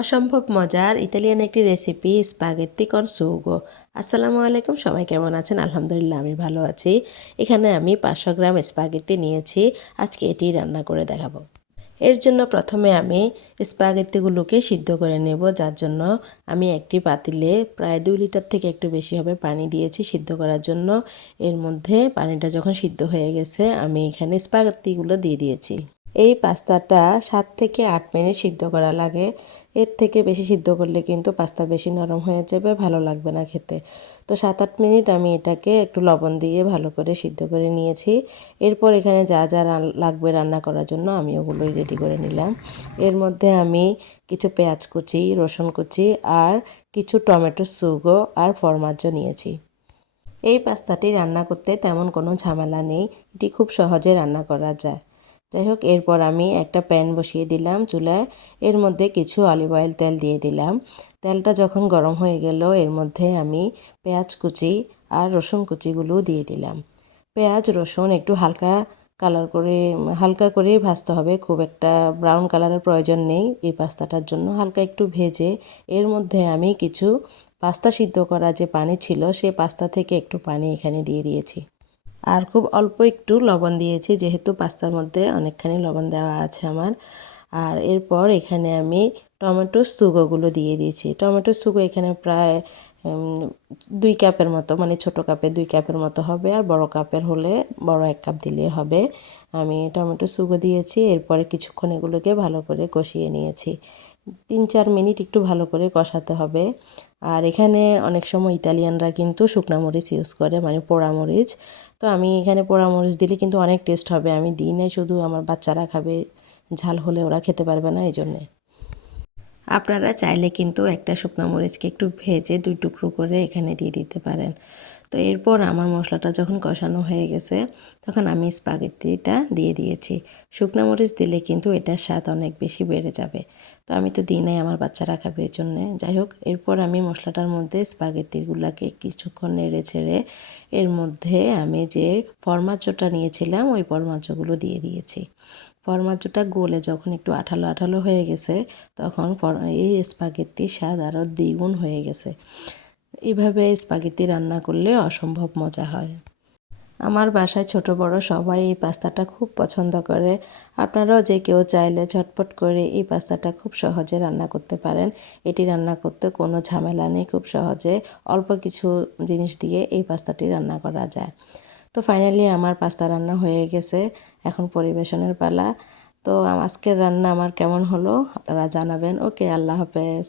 অসম্ভব মজার ইতালিয়ান একটি রেসিপি স্পাগেত্তি কন সুগো আসসালামু আলাইকুম, সবাই কেমন আছেন? আলহামদুলিল্লাহ, আমি ভালো আছি। এখানে আমি পাঁচশো গ্রাম স্পাগেত্তি নিয়েছি। আজকে এটি রান্না করে দেখাবো। এর জন্য প্রথমে আমি স্পাগেত্তিগুলোকে সিদ্ধ করে নেব, যার জন্য আমি একটি পাতিলে প্রায় দুই লিটার থেকে একটু বেশি হবে পানি দিয়েছি সিদ্ধ করার জন্য। এর মধ্যে পানিটা যখন সিদ্ধ হয়ে গেছে, আমি এখানে স্পাগেত্তিগুলো দিয়ে দিয়েছি। এই পাস্তাটা সাত থেকে আট মিনিট সিদ্ধ করা লাগে। এর থেকে বেশি সিদ্ধ করলে কিন্তু পাস্তা বেশি নরম হয়ে যাবে, ভালো লাগবে না খেতে। তো সাত আট মিনিট আমি এটাকে একটু লবণ দিয়ে ভালো করে সিদ্ধ করে নিয়েছি। এরপর এখানে যা যা লাগবে রান্না করার জন্য আমি ওগুলোই রেডি করে নিলাম। এর মধ্যে আমি কিছু পেঁয়াজ কুচি, রসুন কুচি আর কিছু টমেটো সুগো আর ফরমাজ্য নিয়েছি। এই পাস্তাটি রান্না করতে তেমন কোনো ঝামেলা নেই। এটি খুব সহজে রান্না করা যায়। যাই হোক, এরপর আমি একটা প্যান বসিয়ে দিলাম চুলায়। এর মধ্যে কিছু অলিভ অয়েল তেল দিয়ে দিলাম। তেলটা যখন গরম হয়ে গেল, এর মধ্যে আমি পেঁয়াজ কুচি আর রসুন কুচিগুলো দিয়ে দিলাম। পেঁয়াজ, রসুন একটু হালকা কালার করে, হালকা করে ভাজতে হবে। খুব একটা ব্রাউন কালারের প্রয়োজন নেই এই পাস্তাটার জন্য। হালকা একটু ভেজে, এর মধ্যে আমি কিছু পাস্তা সিদ্ধ করা যে পানি ছিল, সে পাস্তা থেকে একটু পানি এখানে দিয়ে দিয়েছি। আর খুব অল্প একটু লবণ দিয়েছি, যেহেতু পাস্তার মধ্যে অনেকখানি লবণ দেওয়া আছে আমার। আর এরপর এখানে আমি টমেটো সুগোগুলো দিয়ে দিয়েছি। টমেটো সুগো এখানে প্রায় দুই কাপের মতো মানে ছোট কাপের দুই কাপের মতো হবে, আর বড় কাপের হলে বড় এক কাপ দিলে হবে। আমি টমেটো সুগো দিয়েছি, এরপরে কিছুক্ষণ এগুলোকে ভালো করে কষিয়ে নিয়েছি। তিন চার মিনিট একটু ভালো করে কষাতে হবে। আর এখানে অনেক সময় ইতালিয়ানরা কিন্তু শুকনা মরিচ ইউজ করে মানে পোড়া মরিচ। তো আমি এখানে পোড়ামরিচ দিলে কিন্তু অনেক টেস্ট হবে। আমি দিই নাই, শুধু আমার বাচ্চারা খাবে, ঝাল হলে ওরা খেতে পারবে না, এই জন্যে। আপনারা চাইলে কিন্তু একটা শুকনো মরিচকে একটু ভেজে দুই টুকরো করে এখানে দিয়ে দিতে পারেন। তো এরপর আমার মশলাটা যখন কষানো হয়ে গেছে, তখন আমি স্পাগেত্তিটা দিয়ে দিয়েছি। শুকনো মরিচ দিলে কিন্তু এটার স্বাদ অনেক বেশি বেড়ে যাবে। তো আমি তো দিই নাই আমার বাচ্চারা খাবে এর জন্যে। যাই হোক, এরপর আমি মশলাটার মধ্যে স্পাগেত্তিগুলোকে কিছুক্ষণ নেড়ে ছেড়ে এর মধ্যে আমি যে ফরমাজ্যটা নিয়েছিলাম, ওই ফরমাজ্যগুলো দিয়ে দিয়েছি। ফরমাজ্যটা গলে যখন একটু আঠালো আঠালো হয়ে গেছে, তখন এই স্পাগেত্তির স্বাদ আরও দ্বিগুণ হয়ে গেছে। এইভাবে স্পাগেতি রান্না করলে অসম্ভব মজা হয়। আমার বাসায় ছোট বড় সবাই এই পাস্তাটা খুব পছন্দ করে। আপনারাও যে কেউ চাইলে ঝটপট করে এই পাস্তাটা খুব সহজে রান্না করতে পারেন। এটি রান্না করতে কোনো ঝামেলা নেই, খুব সহজে অল্প কিছু জিনিস দিয়ে এই পাস্তাটি রান্না করা যায়। তো ফাইনালি আমার পাস্তা রান্না হয়ে গেছে, এখন পরিবেশনের পালা। তো আজকের রান্না আমার কেমন হলো আপনারা জানাবেন। ওকে আল্লাহ হাফেজ।